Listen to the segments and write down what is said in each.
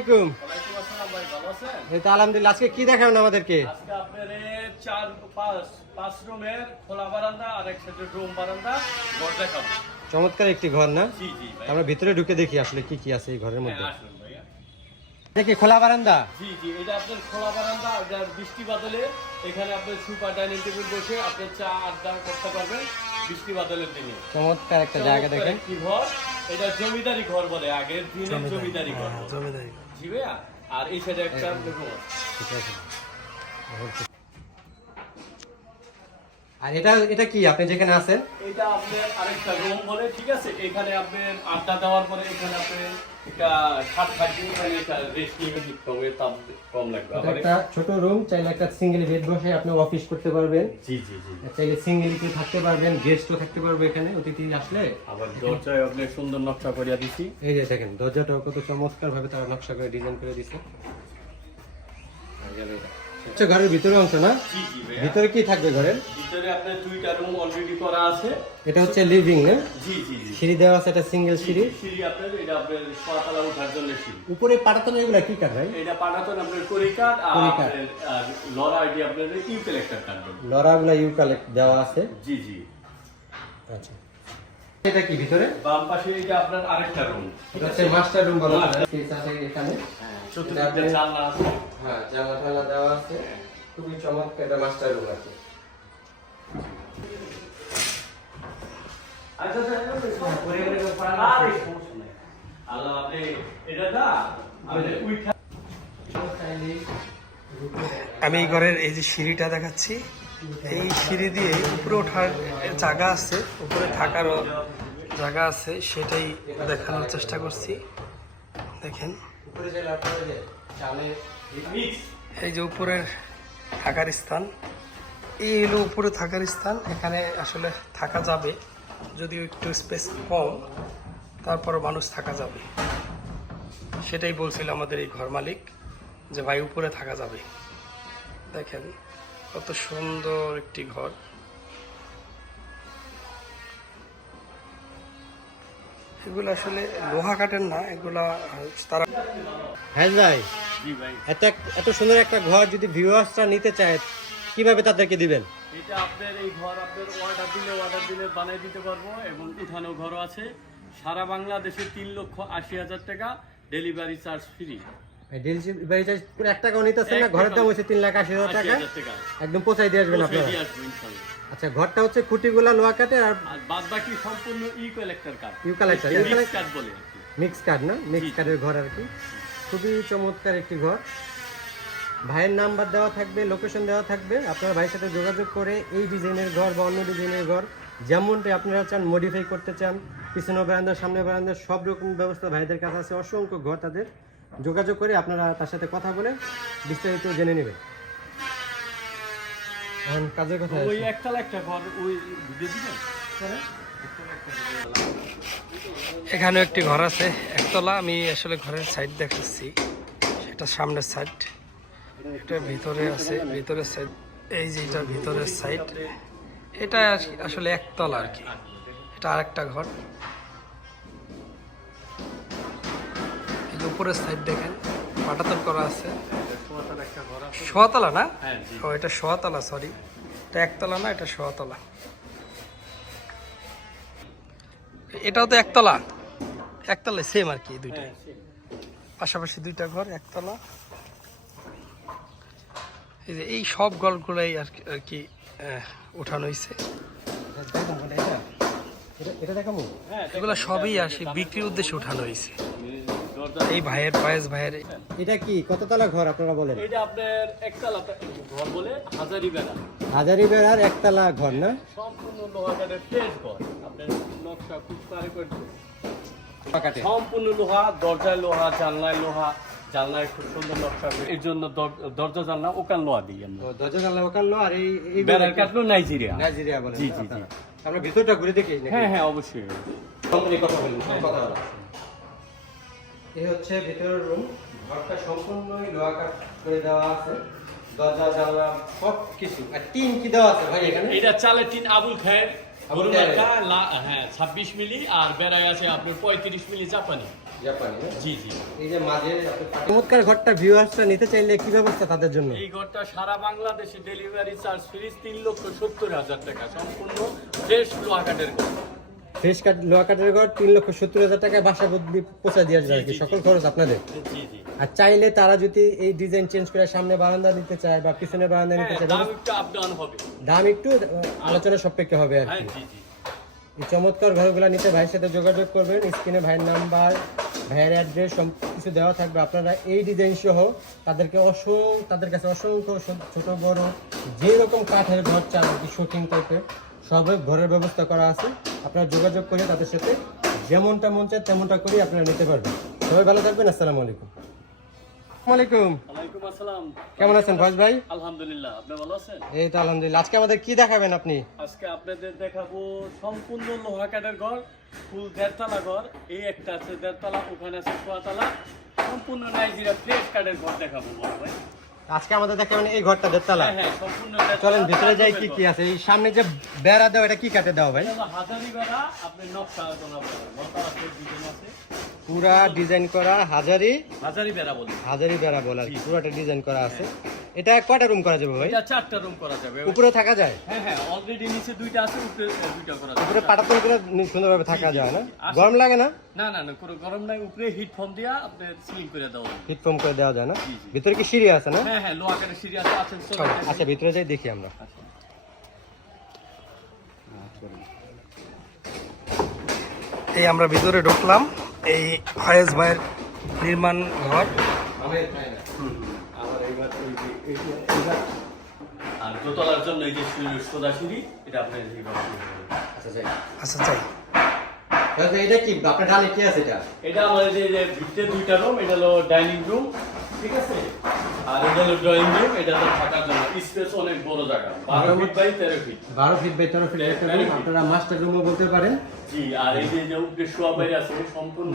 আলাইকুম। এই তো আলহামদুলিল্লাহ। আজকে কি দেখাবেন আমাদেরকে? আজকে আপনার চার পাঁচ পাঁচ রুমের খোলা বারান্দা আর এক সাইডের রুম বারান্দা ঘর দেখাবো। চমৎকার একটি ঘর না? জি জি আমরা ভিতরে ঢুকে দেখি আসলে কি কি আছে এই ঘরের হ্যাঁ মধ্যে দেখি খোলা বারান্দা? জি জি এটা আপনার খোলা বারান্দা বৃষ্টি বাদলে এখানে আপনার সুপার ডাইনিং টেবিল বসে আপনি চা আড্ডা করতে পারবেন বৃষ্টি বাদলের দিনে। চমৎকার একটা জায়গা দেখেন। কি ঘর এটা জমিদারি ঘর বলে আগের দিনের জমিদারি। ঘর জমিদারি। জি ভাইয়া আর এই সাইডে একটা রুম ঠিক আছে। আর এটা এটা কি আপনি যেখানে আছেন? এটা আপনার আরেকটা রুম বলে ঠিক আছে? এখানে আপনার আড্ডা দেওয়ার পরে এখানে আপনি একটা খাট খাটিয়ে এখানে একটা রেস্ট নিয়ে কমে তাপ কম লাগবে এটা একটা ছোট রুম চাইলে একটা সিঙ্গেল বেড বসে আপনি অফিস করতে পারবেন। জি জি জি। চাইলে সিঙ্গেল কেউ থাকতে পারবেন গেস্টও থাকতে পারবে এখানে অতিথি আসলে। আবার দরজায় আপনি সুন্দর নকশা করিয়া দিছি। এই যে দেখেন দরজাটাও কত চমৎকার ভাবে তারা নকশা করে ডিজাইন করে দিছে। আচ্ছা ঘরের ভিতরে অংশ না? ভিতরে কি থাকবে ঘরের? ভিতরে আপনার দুইটা রুম অলরেডি করা আছে। এটা হচ্ছে লিভিং না? জি জি জি। সিঁড়ি দেওয়া আছে একটা সিঙ্গেল সিঁড়ি। সিঁড়ি আপনার এটা আপনার ছতলা ওঠার জন্য সিঁড়ি। উপরে পাটাতন এগুলা কি কাঠ ভাই? এটা পাঠাতেন আপনার করিকাট আর আর লরা আইডি আপনার ইউ কালেক্ট দেওয়া আছে। জি জি। আচ্ছা। এটা কি ভিতরে? বাম পাশে এটা আপনার আরেকটা রুম এটা হচ্ছে মাস্টার রুম বলা হয়। এখানে চতুর্দিকে জানলা আছে। হ্যাঁ জানলা দেওয়া আছে। খুবই চমৎকার একটা মাস্টার রুম আছে। আচ্ছা আচ্ছা হ্যাঁ, পরিবারে পড়া না? আরে সমস্যা নাই। আল্লাহ আপনি এটা না আপনি উইঠা আমি এই ঘরের এই যে সিঁড়িটা দেখাচ্ছি এই সিঁড়ি দিয়ে উপরে ওঠার জায়গা আছে উপরে থাকারও জায়গা আছে সেটাই দেখানোর চেষ্টা করছি। দেখেন। এই যে উপরের থাকার স্থান, এই হলো উপরে থাকার স্থান, এখানে আসলে থাকা যাবে, যদিও একটু স্পেস কম তারপর মানুষ থাকা যাবে। সেটাই বলছিল আমাদের এই ঘর মালিক, যে ভাই, উপরে থাকা যাবে। দেখেন, কত সুন্দর একটি ঘর। এগুলো আসলে লোহা কাঠের না এগুলা তারা হ্যাঁ ভাই। জি ভাই। এত এত সুন্দর একটা ঘর যদি ভিউয়ার্সরা নিতে চায় কীভাবে তাদেরকে দিবেন? এটা আপনার এই ঘর আপনার অর্ডার দিলে অর্ডার দিলে বানিয়ে দিতে পারব এবং উঠানো ঘরও আছে। সারা বাংলাদেশে তিন লক্ষ আশি হাজার টাকা delivery charge free delivery charge পুরো এক টাকাও নিতেছেন না ঘরের দাম হচ্ছে তিন লাখ আশি হাজার টাকা। একদম পৌঁছাই দিয়ে আসবেন আপনারা। আচ্ছা ঘরটা হচ্ছে খুঁটিগুলা লোহা কাটে আর আর বাদ বাকি সম্পূর্ণ ই collector card Eucalyptus, mix Eucalyptus- বলে মিক্স কার্ড না? মিক্স। ঘর আর কি। খুবই চমৎকার একটি ঘর। ভাইয়ের নাম্বার দেওয়া থাকবে লোকেশন দেওয়া থাকবে। আপনারা ভাইয়ের সাথে যোগাযোগ করে এই ডিজাইনের ঘর বা অন্য ডিজাইনের ঘর যেমনটি আপনারা চান মডিফাই করতে চান পিছনে বারান্দা সামনে বারান্দা সব রকম ব্যবস্থা ভাইদের কাছে আছে। অসংখ্য ঘর তাদের। যোগাযোগ করে আপনারা তার সাথে কথা বলে বিস্তারিত জেনে নেবেন। এখন কাজের কথা ওই। একতলা একটা ঘর ওই এখানে একটি ঘর আছে একতলা। আমি আসলে ঘরের সাইড দেখাচ্ছি সেটা সামনের সাইড এটা ভিতরে আছে ভিতরের সাইড এই যে এটা ভিতরের সাইড এটা আস- আসলে একতলা আর কি। এটা আরেকটা ঘর। উপরের সাইড দেখেন পাটাতল করা আছে। সোয়াতলা না? হ্যাঁ ও এটা সোয়াতলা সরি এটা একতলা না এটা সোয়াতলা এটাও তো একতলা? একতলা সেম আর কি দুইটা হ্যাঁ, পাশাপাশি দুইটা ঘর একতলা। এই যে এই সব ঘরগুলাই আর কি- আর কি আহ, উঠানো হয়েছে এগুলো সবই আসে বিক্রির উদ্দেশ্যে উঠানো হয়েছে এই ভাইয়ের পায়েস ভাইয়ের এটা কি? কততলা ঘর আপনারা বলেন? এটা আপনার একতলা ঘর বলে হাজারি বেড়া। হাজারি বেড়ার একতলা ঘর না? সম্পূর্ণ লোহা কাঠের ফ্রেশ ঘর। আপনার নকশা খুব কারিগর্য কাটে সম্পূর্ণ লোহা দরজায় লোহা জানলায় লোহা। জানলায় খুব সুন্দর নকশা করে। এর জন্য দরজা জানলা ওকান লোহা দিই আমরা। দরজা জানলা ওকালো আর এই এই বেড়ার কাটলো নাইজেরিয়া। নাইজেরিয়া বলে জি, জি, জি। আমরা ভিতরটা ঘুরে দেখি হ্যাঁ হ্যাঁ অবশ্যই। কোম্পানি কথা বলি কথা এই হচ্ছে ভিতরের রুম ঘরটা সম্পূর্ণই লোহা কাঠ করে দেওয়া আছে দরজা জানলা সব কিছু আর টিন কি দেওয়া আছে ভাই এখানে? এটা চালের টিন আবুল খায়ের। হ্যাঁ ছাব্বিশ মিলি আর বেড়ায় আছে আপনার পঁয়ত্রিশ মিলি জাপানি। জাপানি জি জি। এই যে মাঝে চমৎকার ঘরটা ভিউয়ার্সরা নিতে চাইলে কি ব্যবস্থা তাদের জন্য? এই ঘরটা সারা বাংলাদেশে ডেলিভারি চার্জ ফ্রি তিন লক্ষ সত্তর হাজার টাকা। সম্পূর্ণ ফ্রেশ লোহাকাটের ঘর। ফ্রেশ কাট লোয়া কাঠের ঘর তিন লক্ষ সত্তর হাজার টাকায় বাসা বদলি পৌঁছা দিয়ে আসবে আর কি। সকল খরচ আপনাদের। আর চাইলে তারা যদি এই ডিজাইন চেঞ্জ করে সামনে বারান্দা নিতে চায় বা পিছনে বারান্দা নিতে হ্যাঁ চায় দাম একটু আপ দাম একটু আলোচনা সাপেক্ষে হবে আর হ্যাঁ কি। এই চমৎকার ঘরগুলো নিতে ভাইয়ের সাথে যোগাযোগ করবেন স্ক্রিনে ভাইয়ের নাম্বার ভাইয়ের অ্যাড্রেস সব কিছু দেওয়া থাকবে। আপনারা এই ডিজাইন সহ তাদেরকে অসংখ্য তাদের কাছে অসংখ্য ছোট বড় যে রকম কাঠের ঘর চান আর কি শুটিং টাইপের সব ঘরের ব্যবস্থা করা আছে। আপনারা যোগাযোগ করে তাদের সাথে যেমনটা মন চায় তেমনটা করে আপনারা নিতে পারবেন। সবাই ভালো থাকবেন আসসালামু আলাইকুম। আসসালামু আলাইকুম আসসালাম। কেমন আছেন ভাই? আলহামদুলিল্লাহ আপনি ভালো আছেন? এই তো আলহামদুলিল্লাহ। আজকে আমাদের কি দেখাবেন আপনি? আজকে আপনাদের দেখাবো সম্পূর্ণ লোহা কাঠের ঘর ফুল দেড়তলা ঘর। এই একটা আছে দেড়তলা ওখানে আছে সোয়াতলা। সম্পূর্ণ নাইজেরিয়া ফ্রেশ কাঠের ঘর দেখাবো বড় ভাই। আজকে আমাদের দেখাবেন এই ঘরটা দেড়তলা। হ্যাঁ হ্যাঁ চলেন ভিতরে যাই কি কি আছে। এই সামনে যে বেড়া দেওয়া এটা কি কাটে দেওয়া ভাই? হাজারি বেড়া আপনি নকশা পুরা ডিজাইন করা হাজারি হাজারি বেড়া বলে। হাজারি বেড়া বলা পুরাটা ডিজাইন করা আছে। এটা কয়টা রুম করা যাবে ভাই? এটা চারটা রুম করা যাবে। উপরে থাকা যায়? হ্যাঁ হ্যাঁ অলরেডি নিচে দুইটা আছে উপরে দুইটা করা যাবে। উপরে পাটাতন করে সুন্দরভাবে থাকা যায় না? গরম লাগে না? না না না কোনো গরম নাই উপরে হিট ফর্ম দিয়া আপনি সিলিং করে দাও হিট ফোম করে দেওয়া যায় না। ভিতরে কি সিঁড়ি আছে না? হ্যাঁ হ্যাঁ লোহা কাঠের সিঁড়ি আছে আছে চলো, আচ্ছা ভিতরে যাই দেখি আমরা। এই আমরা ভিতরে ঢুকলাম। এই ফয়েজ ভাইয়ের নির্মাণ ঘর। আচ্ছা চাই আচ্ছা যাই। তাহলে এটা কি? আপনার ডানে কি আছে এটা? এটা আমাদের যে যে ভিতরে দুইটা রুম এটা হলো ডাইনিং রুম ঠিক আছে? আর এটা হলো ড্রয়িং রুম এটা হলো থাকার জন্য। স্পেস অনেক বড় জায়গা। বারো ফিট বাই তেরো ফিট বারো ফিট বাই তেরো ফিট একটা room, আপনারা মাস্টার রুমও বলতে পারেন। জি আর এই যে যে উপরে শোয়া বাইরে আছে সম্পূর্ণ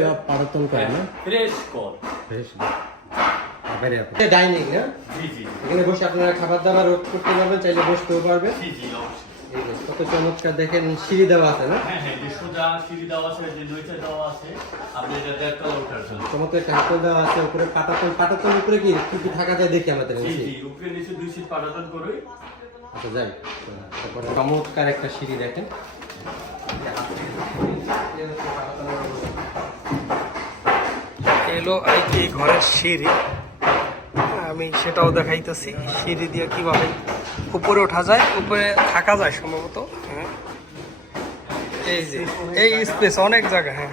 দেওয়া পাটাতন করে না? ফ্রেশ বাইরে ডাইনিং না? জি জি। এখানে বসে আপনারা খাবার দাবার রোধ করতে পারবেন চাইলে বসতেও পারবেন। জি জি অবশ্যই। কত চমৎকার দেখেন সিঁড়ি দেওয়া আছে না? হ্যাঁ হ্যাঁ সোজা সিঁড়ি দেওয়া আছে যে দেওয়া আছে আপনি এটা দেড়তলা ওঠার জন্য। চমৎকার কাপড় দেওয়া আছে উপরে পাটাতন পাটাতন উপরে কি কি কি থাকা যায় দেখি আমাদের জি জি উপরে নিচে দুই সিট পাঠাতন করে। আচ্ছা যাই। তারপরে চমৎকার একটা সিঁড়ি দেখেন। এলো আর কি ঘরের সিঁড়ি। আমি সেটাও দেখাইতেছি সিঁড়ি দিয়ে কীভাবে উপরে ওঠা যায়। উপরে থাকা যায় সম্ভবত হ্যাঁ। এই যে এই স্পেস অনেক জায়গা হ্যাঁ।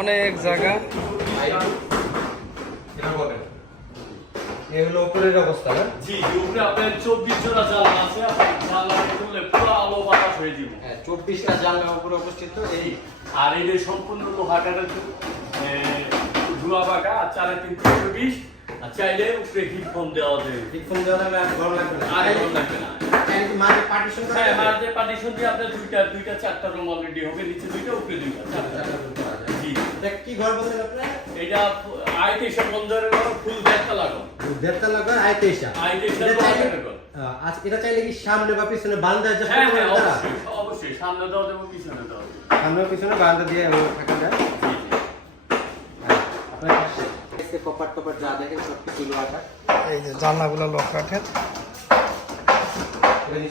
অনেক জায়গা। উপরের অবস্থা না? জি উপরে আপনার চব্বিশ জোড়া জানলা আছে আপনি জানলা খুললে পুরো আলো বাতাস হয়ে যাবে। হ্যাঁ চব্বিশটা জানলা উপরে অবস্থিত এই। আর এই যে সম্পূর্ণ লোহাটার ধুয়া বাঁকা আর চারে তিন তিনশো বিশ আর চাইলে উপরে হিট দেওয়া যাবে দেওয়া আর গরম লাগবে না। আর এরকম লাগবে না। মাঝে পার্টিশন করা হ্যাঁ মাঝে পার্টিশন দিয়ে দুইটা দুইটা চারটা রুম অলরেডি হবে নিচে দুইটা উপরে দুইটা। জি। এটা কি ঘর বললেন আপনারা এটা আইতেশা বন্দরের ফুল দেড়তলা ঘর। দেড়তলা ঘর আয় আইতেশা চাইলে ঘর। আহ, আচ্ছা এটা চাইলে কি সামনে বা পিছনে বারান্দা adjust হ্যাঁ হ্যাঁ অবশ্যই অবশ্যই। সামনে দেওয়া যাবে পিছনে সামনে পিছনে বারান্দা দিয়ে থাকা যায়। জি জি। আপনার কপাট টপাট যা দেখেন, সব কিছু লোহাটা এই যে জানলাগুলো লক রাখেন।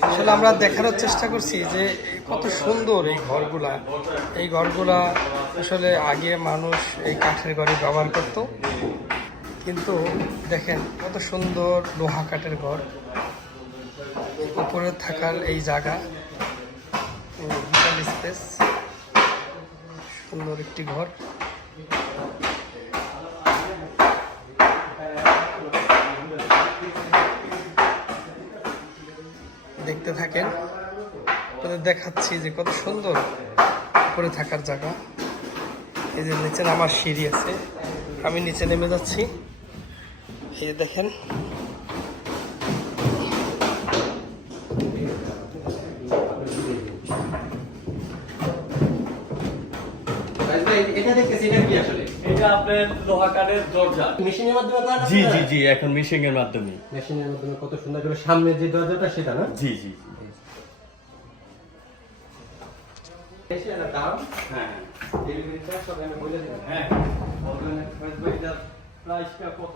আসলে আমরা দেখানোর চেষ্টা করছি যে কত সুন্দর এই ঘরগুলা। এই ঘরগুলা আসলে আগে মানুষ এই কাঠের ঘরে ব্যবহার করত। কিন্তু দেখেন কত সুন্দর লোহা কাঠের ঘর। উপরে থাকার এই জায়গা স্পেস সুন্দর একটি ঘর। দেখতে থাকেন। আপনাদের দেখাচ্ছি যে কত সুন্দর উপরে থাকার জায়গা। এই যে নিচে আমার সিঁড়ি আছে। আমি নিচে নেমে যাচ্ছি। এই দেখেন এটা দেখতেছি এটা কি আসলে? এটা আপনার লোহা কাঠের দরজা। মেশিনের মাধ্যমে করা জি জি জি এখন মিশিং এর মাধ্যমে। মেশিনের মাধ্যমে কত সুন্দর করে সামনে যে দরজাটা সেটা না? জি জি দাম? হ্যাঁ হ্যাঁ। এটার প্রাইসটা কত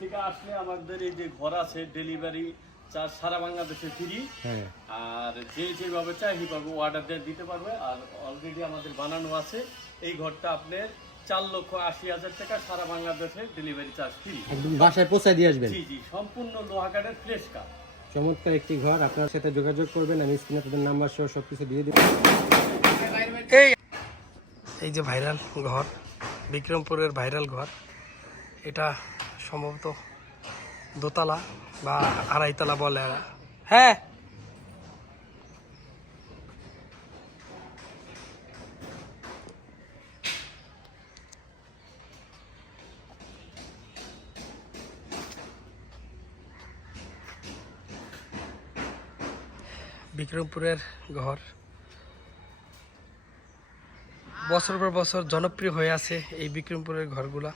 থেকে আসলে আমাদের এই যে ঘর আছে ডেলিভারি চার্জ সারা বাংলাদেশে ফ্রি হ্যাঁ। আর যে যেভাবে চাই সেইভাবে অর্ডার দিয়ে দিতে পারবে। আর অলরেডি আমাদের বানানো আছে। এই ঘরটা আপনার চার লক্ষ আশি হাজার টাকা সারা বাংলাদেশে ডেলিভারি চার্জ ফ্রি একদম বাসায় পৌঁছায় দিয়ে আসবেন। জি জি সম্পূর্ণ লোহা কাঠের ফ্রেশ কাঠ চমৎকার একটি ঘর। আপনার সাথে যোগাযোগ করবেন। আমি স্ক্রিনে তাদের নাম্বার সহ সব কিছু দিয়ে দিব। এই এই যে ভাইরাল ঘর বিক্রমপুরের ভাইরাল ঘর। এটা সম্ভবত দোতলা বা আড়াইতলা বলে হ্যাঁ। বিক্রমপুরের ঘর। বছর পর বছর জনপ্রিয় হয়ে আছে এই বিক্রমপুরের ঘরগুলা।